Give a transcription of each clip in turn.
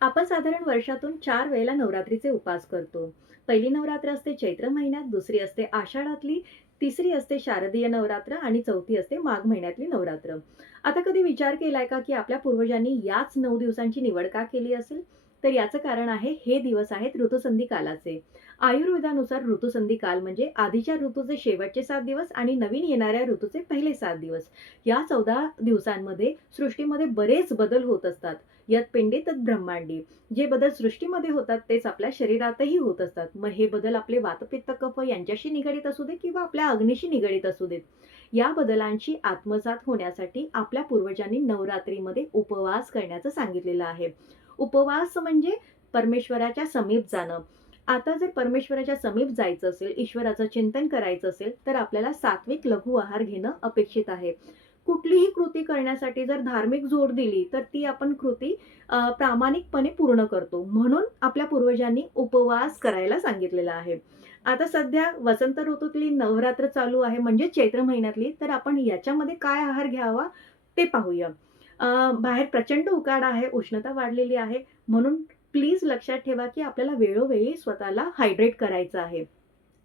आपण साधारण वर्षातून 4 वेळेला नवरात्रीचे उपास करतो. पहिली नवरात्र असते चैत्र महिन्यात, दुसरी असते आषाढातली, तिसरी असते शारदीय नवरात्र आणि चौथी असते माघ महिन्यातली नवरात्र. आता कधी विचार केलाय का, की आपल्या पूर्वजांनी याच 9 दिवसांची निवड का केली असेल? तर याचं कारण आहे, हे दिवस आहेत ऋतुसंधी कालाचे. आयुर्वेदानुसार ऋतुसंधी काल म्हणजे आधीच्या ऋतूचे शेवटचे 7 दिवस आणि नवीन येणाऱ्या ऋतूचे पहिले 7 दिवस. या 14 दिवसांमध्ये सृष्टीमध्ये बरेच बदल होत असतात. यत् पिंडी तत् ब्रह्मांडी. जे बदल सृष्टीमध्ये होतात तेच आपल्या शरीरातही होत असतात. मग हे बदल आपले वातपित्त कफ यांच्याशी निगडीत असू दे किंवा आपल्या अग्नीशी निगडीत असू देत. या बदलांची आत्मसात होण्यासाठी आपल्या पूर्वजांनी नवरात्रीमध्ये उपवास करण्याचं सांगितलेलं आहे. उपवास म्हणजे परमेश्वराच्या समीप जाणं. आता जर परमेश्वराच्या समीप जायचं असेल, ईश्वराचं चिंतन करायचं असेल, तर आपल्याला सात्विक लघु आहार घेणं अपेक्षित आहे. कुठलीही कृती करण्यासाठी जर धार्मिक जोड दिली, तर ती आपण कृती प्रामाणिकपणे पूर्ण करतो. म्हणून आपल्या पूर्वजांनी उपवास करायला सांगितलेला आहे. आता सध्या वसंत ऋतूतली नवरात्र चालू आहे म्हणजे चैत्र महिन्यातली, तर आपण याच्यामध्ये काय आहार घ्यावा ते पाहूया. बाहेर प्रचंड उकाडा आहे, उष्णता वाढलेली आहे. म्हणून प्लीज लक्षात ठेवा, की आपल्याला वेळोवेळी स्वतःला हायड्रेट करायचं आहे.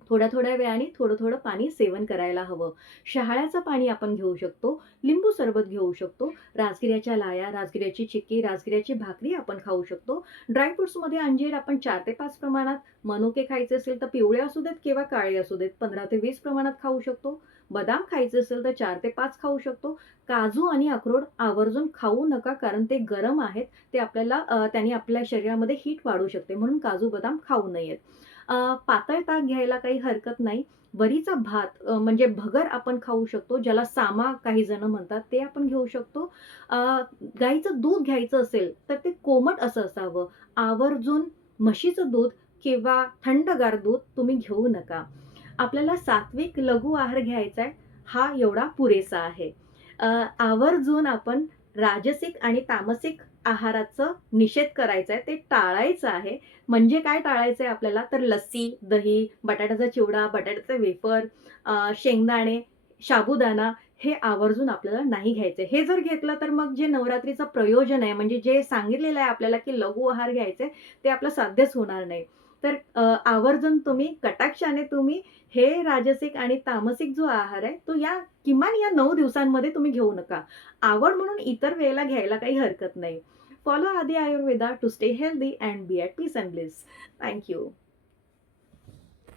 थोड्या-थोड्या वेळाने थोडं-थोडं पाणी सेवन करायला हवं. शहाळ्याचं पाणी आपण घेऊ शकतो, लिंबू सरबत घेऊ शकतो, राजगिऱ्याच्या लाया, राजगिऱ्याची चिक्की, राजगिऱ्याची भाकरी आपण खाऊ शकतो. ड्राय फ्रुट्समध्ये अंजीर आपण 4 ते 5 प्रमाणात, मनुके खायचे असेल तर पिवळे असू देत किंवा काळे असू देत 15 ते 20 प्रमाणात खाऊ शकतो. बदाम खायचे असेल तर 4 ते 5 खाऊ शकतो. काजू आणि अक्रोड आवर्जून खाऊ नका कारण ते गरम आहेत. ते आपल्याला त्याने आपल्या शरीरामध्ये हीट वाढू शकते म्हणून काजू, बदाम खाऊ नयेत. पातळ ताक घ्यायला काही हरकत नाही. वरीचा भात म्हणजे भगर आपण खाऊ शकतो, ज्याला सामा काही जण म्हणतात, ते आपण घेऊ शकतो. अ, गाईचं दूध घ्यायचं असेल, तर ते कोमट असं असावं. आवर्जून म्हशीचं दूध किंवा थंडगार दूध तुम्ही घेऊ नका. आपल्याला सात्विक लघु आहार घ्यायचा आहे, हा एवढा पुरेसा आहे. अ, आवर्जून आपण राजसिक आणि तामसिक आहाराचं निषेध करायचा आहे, ते टाळायचं आहे. म्हणजे काय टाळायचंय आपल्याला तर लस्सी, दही, बटाट्याचा चिवडा, बटाट्याचे वेफर, शेंगदाणे, साबुदाणा हे आवर्जून आपल्याला नाही घ्यायचे. हे जर घेतलं तर मग जे नवरात्रीचं प्रयोजन आहे म्हणजे जे सांगितलेलं आहे आपल्याला की लघु आहार घ्यायचे ते आपलं साध्यच होणार नाही. तर आवर्जून तुम्ही कटाक्षाने तुम्ही हे राजसिक आणि तामसिक जो आहार आहे तो किमान या 9 दिवसांमध्ये तुम्ही घेऊ नका. आवड म्हणून इतर वेळेला घ्यायला काही हरकत नाही. Follow Adi Ayurveda to stay healthy and be at peace and bliss. Thank you.